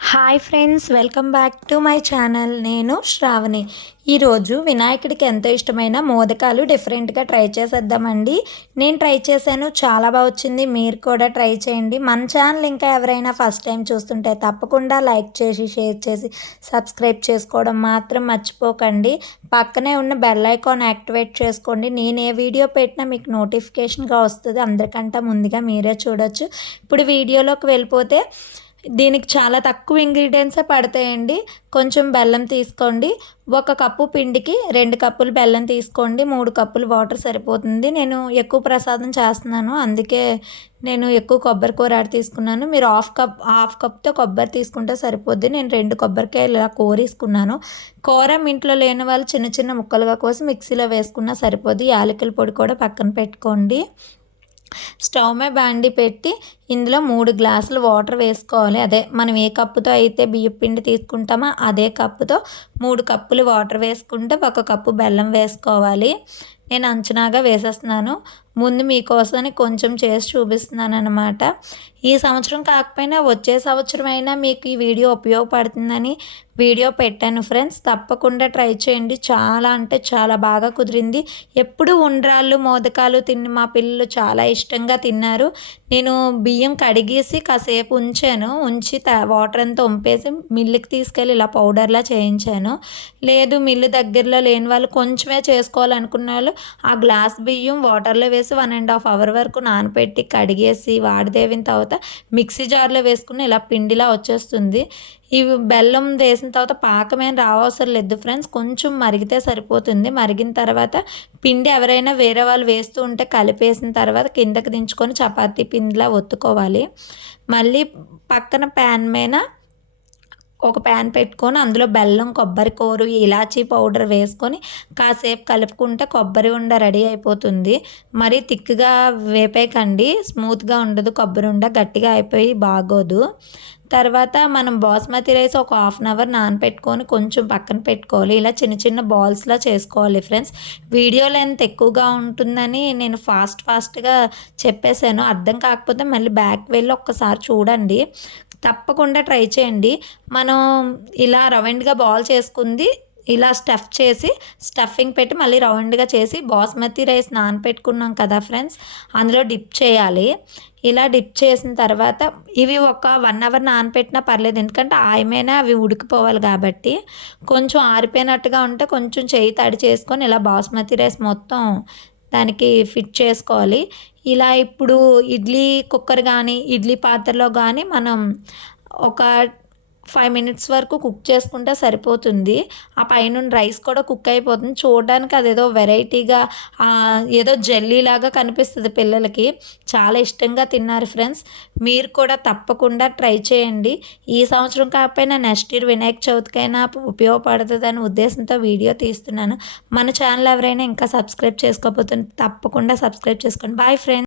Hi friends, welcome back to my channel. నేను శ్రావణి. ఈరోజు వినాయకుడికి ఎంతో ఇష్టమైన మోదకాలు డిఫరెంట్గా ట్రై చేసేద్దామండి. నేను ట్రై చేశాను, చాలా బాగా వచ్చింది. మీరు కూడా ట్రై చేయండి. మన ఛానల్ ఇంకా ఎవరైనా ఫస్ట్ టైం చూస్తుంటే తప్పకుండా లైక్ చేసి, షేర్ చేసి, సబ్స్క్రైబ్ చేసుకోవడం మాత్రం మర్చిపోకండి. పక్కనే ఉన్న బెల్ ఐకాన్ యాక్టివేట్ చేసుకోండి. నేను ఏ వీడియో పెట్టినా మీకు నోటిఫికేషన్గా వస్తుంది. అందరికంటే ముందుగా మీరే చూడొచ్చు. ఇప్పుడు వీడియోలోకి వెళ్ళిపోతే దీనికి చాలా తక్కువ ఇంగ్రీడియంట్సే పడతాయండి. కొంచెం బెల్లం తీసుకోండి. 1 కప్పు పిండికి 2 కప్పులు బెల్లం తీసుకోండి. 3 కప్పులు వాటర్ సరిపోతుంది. నేను ఎక్కువ ప్రసాదం చేస్తున్నాను, అందుకే నేను ఎక్కువ కొబ్బరి కూర తీసుకున్నాను. మీరు హాఫ్ కప్తో కొబ్బరి తీసుకుంటే సరిపోద్ది. నేను 2 కొబ్బరికాయలు ఇలా కోరేసుకున్నాను. కూర ఇంట్లో లేని వాళ్ళు చిన్న చిన్న ముక్కలుగా కోసి మిక్సీలో వేసుకున్నా సరిపోద్ది. యాలకుల పొడి కూడా పక్కన పెట్టుకోండి. స్టవ్ మీద బాండి పెట్టి ఇందులో 3 గ్లాసులు వాటర్ వేసుకోవాలి. అదే మనం ఏ కప్పుతో అయితే బియ్యం పిండి తీసుకుంటామో అదే కప్పుతో 3 కప్పులు వాటర్ వేసుకుంటే 1 కప్పు బెల్లం వేసుకోవాలి. నేను అంచనాగా వేసేస్తున్నాను. ముందు మీకోసమని కొంచెం చేసి చూపిస్తున్నాను అనమాట. ఈ సంవత్సరం కాకపోయినా వచ్చే సంవత్సరం అయినా మీకు ఈ వీడియో ఉపయోగపడుతుందని వీడియో పెట్టాను ఫ్రెండ్స్. తప్పకుండా ట్రై చేయండి. చాలా అంటే చాలా బాగా కుదిరింది. ఎప్పుడు ఉండ్రాళ్ళు మోదకాలు తిని మా పిల్లలు చాలా ఇష్టంగా తిన్నారు. నేను బియ్యం కడిగేసి కాసేపు ఉంచాను. ఉంచి వాటర్ అంతా వంపేసి మిల్లుకి తీసుకెళ్ళి ఇలా పౌడర్లా చేయించాను. లేదు మిల్లు దగ్గరలో లేని వాళ్ళు కొంచెమే చేసుకోవాలనుకున్న వాళ్ళు ఆ గ్లాస్ బియ్యం వాటర్లో వేసి 1.5 అవర్ వరకు నానబెట్టి కడిగేసి వాడిదేవిన తర్వాత మిక్సీ జార్లో వేసుకుని ఇలా పిండిలా వచ్చేస్తుంది. ఇవి బెల్లం వేసిన తర్వాత పాకమేం రావసరం లేదు ఫ్రెండ్స్. కొంచెం మరిగితే సరిపోతుంది. మరిగిన తర్వాత పిండి ఎవరైనా వేరే వాళ్ళు వేస్తూ ఉంటే కలిపేసిన తర్వాత కిందకి దించుకొని చపాతీ పిండిలా ఒత్తుకోవాలి. మళ్ళీ పక్కన ప్యాన్ మీద ఒక ప్యాన్ పెట్టుకొని అందులో బెల్లం, కొబ్బరి కూరు, ఇలాచీ పౌడర్ వేసుకొని కాసేపు కలుపుకుంటే కొబ్బరి ఉండ రెడీ అయిపోతుంది. మరి థిక్గా వేపేయకండి, స్మూత్గా ఉండదు. కొబ్బరి ఉండ గట్టిగా అయిపోయి బాగోదు. తర్వాత మనం బాస్మతి రైస్ ఒక 1/2 అవర్ నానపెట్టుకొని కొంచెం పక్కన పెట్టుకోవాలి. ఇలా చిన్న చిన్న బాల్స్లా చేసుకోవాలి ఫ్రెండ్స్. వీడియో లెంత్ ఎక్కువగా ఉంటుందని నేను ఫాస్ట్గా చెప్పేశాను. అర్థం కాకపోతే మళ్ళీ బ్యాక్ వెళ్ళి ఒక్కసారి చూడండి. తప్పకుండా ట్రై చేయండి. మనం ఇలా రౌండ్గా బాల్ చేసుకుంది ఇలా స్టఫ్ చేసి స్టఫింగ్ పెట్టి మళ్ళీ రౌండ్గా చేసి బాస్మతి రైస్ నానపెట్టుకున్నాం కదా ఫ్రెండ్స్, అందులో డిప్ చేయాలి. ఇలా డిప్ చేసిన తర్వాత ఇవి ఒక 1 అవర్ నానపెట్టినా పర్లేదు, ఎందుకంటే ఆయమైనా అవి ఉడికిపోవాలి కాబట్టి. కొంచెం ఆరిపోయినట్టుగా ఉంటే కొంచెం చేయి తడి చేసుకొని ఇలా బాస్మతి రైస్ మొత్తం దానికి ఫిట్ చేసుకోవాలి. ఇలా ఇప్పుడు ఇడ్లీ కుక్కర్ కానీ ఇడ్లీ పాత్రలో కానీ మనం ఒక 5 మినిట్స్ వరకు కుక్ చేసుకుంటే సరిపోతుంది. ఆ పైన రైస్ కూడా కుక్ అయిపోతుంది. చూడడానికి అదేదో వెరైటీగా ఏదో జెల్లీలాగా కనిపిస్తుంది. పిల్లలకి చాలా ఇష్టంగా తిన్నారు ఫ్రెండ్స్. మీరు కూడా తప్పకుండా ట్రై చేయండి. ఈ సంవత్సరం కాకపోయినా నెక్స్ట్ ఇయర్ వినాయక చవితికైనా ఉపయోగపడుతుందని ఉద్దేశంతో వీడియో తీస్తున్నాను. మన ఛానల్ ఎవరైనా ఇంకా సబ్స్క్రైబ్ చేసుకోకపోతే తప్పకుండా సబ్స్క్రైబ్ చేసుకోండి. Bye friends.